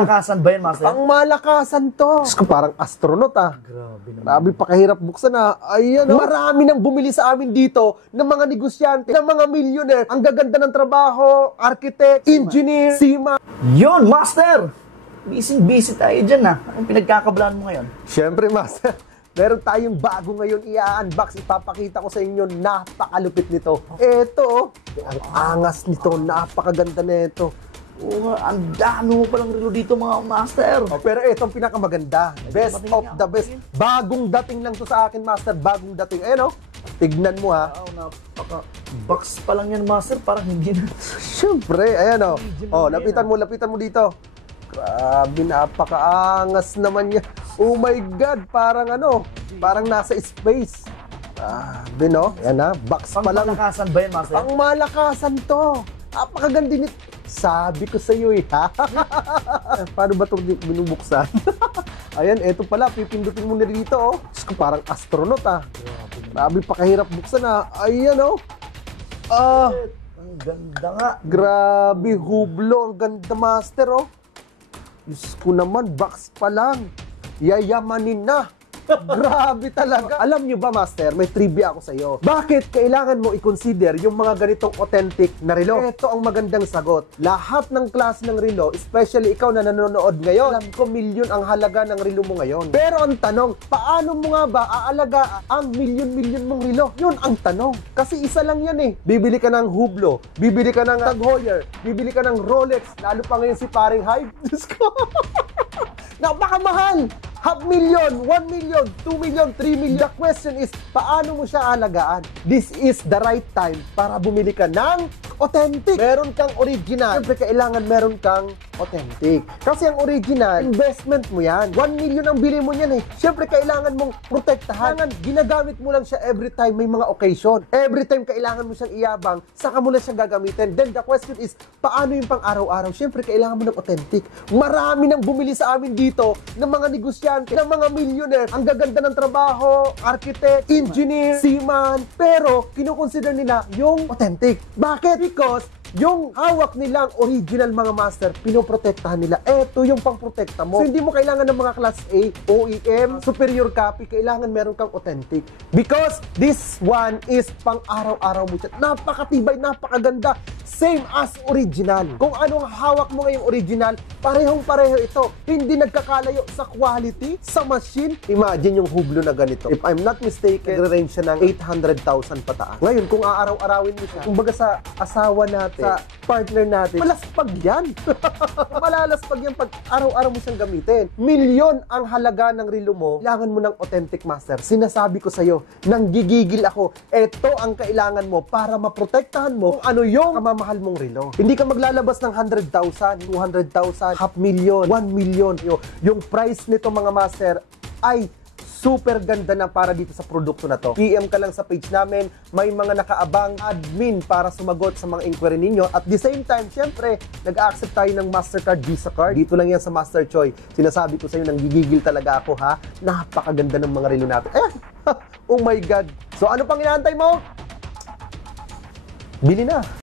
Malakasan ba yan, Master? Pang malakasan to. Diyos ko, parang astronaut Grabe naman. Grabe, pakahirap buksan Ayan Marami nang bumili sa amin dito ng mga negosyante, ng mga millionaire. Ang gaganda ng trabaho, architect, engineer, seaman. Yun, Master! Busy tayo dyan Anong pinagkakablaan mo ngayon? Siyempre, Master. Meron tayong bago ngayon i-unbox. Ipapakita ko sa inyo, napakalupit nito. Eto, ang angas nito, napakaganda nito. Oo, ang dami mo palang relo dito, mga Master. Pero etong pinakamaganda. Best of the best. Bagong dating lang to sa akin, Master. Bagong dating. Ayan tignan mo Wow, napaka-box pa lang yan, Master. Parang hindi na. Siyempre, ayan lapitan mo dito. Grabe, napakaangas naman yan. Oh my God, parang parang nasa space. Grabe Ayan box pa lang. Malakasan ba yan, Master? Pang malakasan to. Napakaganda nito. Sabi ko sa iyo Paano ba ito binubuksan? Ayan, eto pala, pipindutin mo na dito Diyos ko, parang astronaut Grabe, pakahirap buksan Ayan Ang ganda nga. Grabe, hublo. Ang ganda, Master Diyos ko naman, box pa lang. Yayamanin na. Grabe talaga. Alam nyo ba, Master, may trivia ako sa iyo. Bakit kailangan mo i-consider yung mga ganitong authentic na relo? Ito ang magandang sagot. Lahat ng klase ng relo, especially ikaw na nanonood ngayon, alam ko milyon ang halaga ng relo mo ngayon. Pero ang tanong, paano mo nga ba aalaga ang milyon-milyon mong relo? Yun ang tanong. Kasi isa lang yan Bibili ka ng Hublot, bibili ka ng Tag Heuer, bibili ka ng Rolex, lalo pa ngayon si paring Hype. Diyos ko. Napakamahal! 500,000, 1 million, 2 million, 3 million. The question is, paano mo siya alagaan? This is the right time para bumili ka ng authentic. Meron kang original. Siyempre, kailangan meron kang authentic. Kasi ang original, investment mo yan. 1 million ang bili mo yan Siyempre, kailangan mong protektahan. Ginagamit mo lang siya every time may mga occasion. Every time kailangan mo siyang iyabang, saka mo lang siyang gagamitin. Then the question is, paano yung pang araw-araw? Siyempre, kailangan mo ng authentic. Marami nang bumili sa amin dito ng mga negosyante, ng mga millionaire. Ang gaganda ng trabaho, architect, engineer, seaman. Pero, kinukonsider nila yung authentic. Bakit? Because yung hawak nilang original, mga Master, pinoprotektahan nila. Eto yung pang-protekta mo. So, hindi mo kailangan ng mga class A, OEM, superior copy. Kailangan meron kang authentic. Because this one is pang-araw-araw mo siya. Napakatibay, napakaganda. Same as original. Kung anong hawak mo ngayong original, parehong-pareho ito. Hindi nagkakalayo sa quality, sa machine. Imagine yung Hublot na ganito. If I'm not mistaken, nagre-range siya ng 800,000 pataas. Ngayon, kung aaraw-arawin mo siya, kumbaga sa asawa natin, sa partner natin, malaspag yan. Malalaspag yan pag araw-araw mo siyang gamitin. Milyon ang halaga ng relo mo, kailangan mo ng authentic, Master. Sinasabi ko sa'yo, nanggigigil ako. Ito ang kailangan mo para maprotektahan mo kung ano yung kamamahal mong relo. Hindi ka maglalabas ng 100,000, 200,000, 500,000, 1 million. Yung price nito, mga Master, ay super ganda na para dito sa produkto na to. PM ka lang sa page namin, may mga nakaabang admin para sumagot sa mga inquiry ninyo. At the same time, syempre, nag-accept tayo ng Mastercard, Visa card. Dito lang yan sa Master Choi. Sinasabi ko sa iyo, nanggigigil talaga ako Napakaganda ng mga relo natin. Oh my God. So ano pang inaantay mo? Bili na.